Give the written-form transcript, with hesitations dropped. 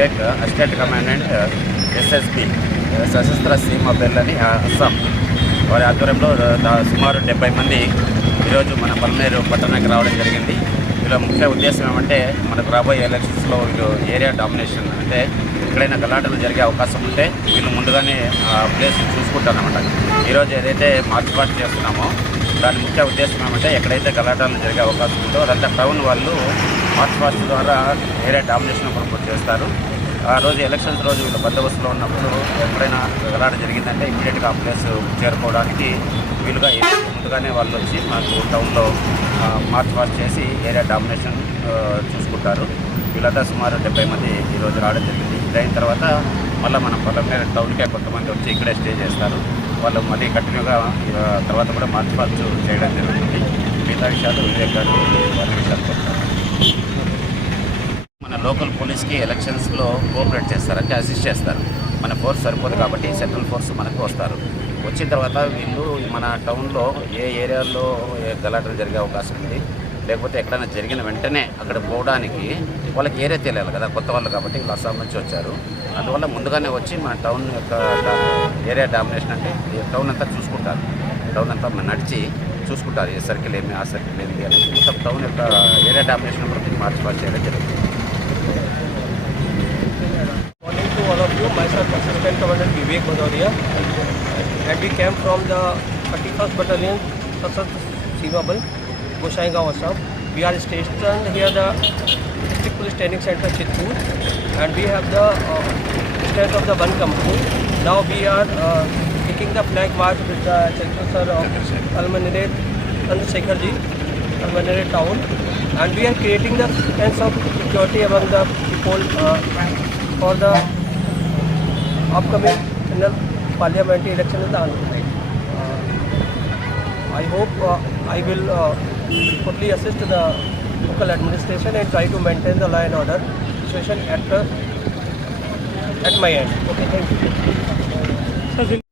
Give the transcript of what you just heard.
Vivek assistant commandant SSP Sashastra సీమ బెల్లని అస్సాం వారి ఆధ్వర్యంలో సుమారు 70 మంది ఈరోజు మన పల్మనేరు పట్టణానికి రావడం జరిగింది. వీళ్ళ ముఖ్య ఉద్దేశం ఏమంటే మనకు రాబోయే ఎలక్షన్స్లో వీళ్ళు ఏరియా డామినేషన్ అంటే ఎక్కడైనా గలాటలు జరిగే అవకాశం ఉంటే వీళ్ళు ముందుగానే ప్లేస్ చూసుకుంటారన్నమాట. ఈరోజు ఏదైతే మార్చ్ పాస్ట్ చేస్తున్నామో దాని ముఖ్య ఉద్దేశం ఏమంటే ఎక్కడైతే గలాటాలు జరిగే అవకాశం ఉందో అదంతా టౌన్ వాళ్ళు మార్చ్ పాస్ట్ ద్వారా ఏరియా డామినేషన్ కొరకు చేస్తారు. ఆ రోజు ఎలక్షన్స్ రోజు వీళ్ళు బందోబస్తులో ఉన్నప్పుడు ఎప్పుడైనా గలాట జరిగిందంటే ఇమీడియట్గా ఆ ప్లేస్ చేరుకోవడానికి వీలుగా ముందుగానే వాళ్ళు వచ్చి మనకు టౌన్లో మార్చ్ పాస్ట్ చేసి ఏరియా డామినేషన్ చూసుకుంటారు. వీళ్ళంతా సుమారు 70 మంది ఈరోజు రావడం జరిగింది. అయిన తర్వాత మళ్ళీ మనం పల్లె టౌన్కే కొంతమంది వచ్చి ఇక్కడే స్టే చేస్తారు. వాళ్ళు మళ్ళీ కంటిన్యూగా తర్వాత కూడా మార్చ్ పాస్ట్ చేయడం జరుగుతుంది. మిగతా విషయాలు వివేక్ గారు వారి విషయాలు చెప్తారు. మన లోకల్ పోలీస్కి ఎలక్షన్స్లో కోఆపరేట్ చేస్తారంటే అసిస్ట్ చేస్తారు. మన ఫోర్స్ సరిపోదు కాబట్టి సెంట్రల్ ఫోర్స్ మనకు వస్తారు. వచ్చిన తర్వాత వీళ్ళు మన టౌన్లో ఏ ఏరియాలో గలాటలు జరిగే అవకాశం ఉంది, లేకపోతే ఎక్కడైనా జరిగిన వెంటనే అక్కడ పోవడానికి వాళ్ళకి ఏరియా తెలియాలి కదా, కొత్త వాళ్ళు కాబట్టి వీళ్ళు అస్సాం నుంచి వచ్చారు. అందువల్ల ముందుగానే వచ్చి మన టౌన్ యొక్క ఏరియా డామినేషన్ అంటే టౌన్ అంతా చూసుకుంటారు. టౌన్ అంతా నడిచి చూసుకుంటారు ఏ సర్కిల్ ఏమి ఆ సర్కిల్ ఏంటి అని మొత్తం టౌన్ యొక్క ఏరియా డామినేషన్ ప్రతి మార్చ్ పాస్ చేయడం జరుగుతుంది. Morning to all of you. Myself Assistant Commandant Vivek Bhadoria, and we came from the 31st Battalion, Sashastra Seema Bal, Gosaingaon, Assam. We are stationed here the District Police Training Center, Chittoor, and we have the strength of the one company. Now we are taking the flag march with the Chancellor Sir of Almanere, Chandrasekhar Ji, Almanere town, and we are creating the sense of security among the people for the upcoming parliamentary election in the Andhra. I hope I will fully assist the local administration and try to maintain the law and order situation at my end. Okay, thank you.